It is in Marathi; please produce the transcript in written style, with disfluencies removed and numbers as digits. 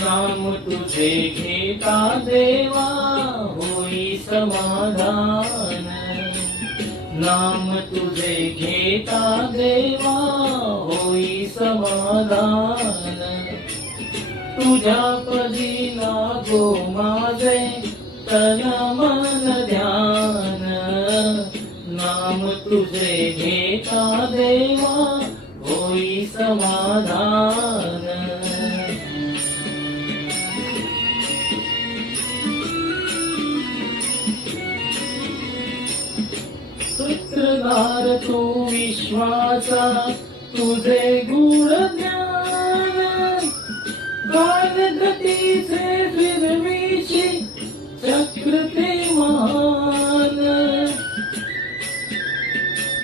नाम तुझे घेता देवा होई समाधान, नाम तुझे घेता देवा होई समाधान. तुझ्या पदी लागो माझे तन मन ध्यान, नाम तुझे घेता देवा होई समाधान. सूत्रधार तू विश्वासा तुझे गूढ ज्ञान, गाढ गतीचे फिरविशी चक्र ते महान.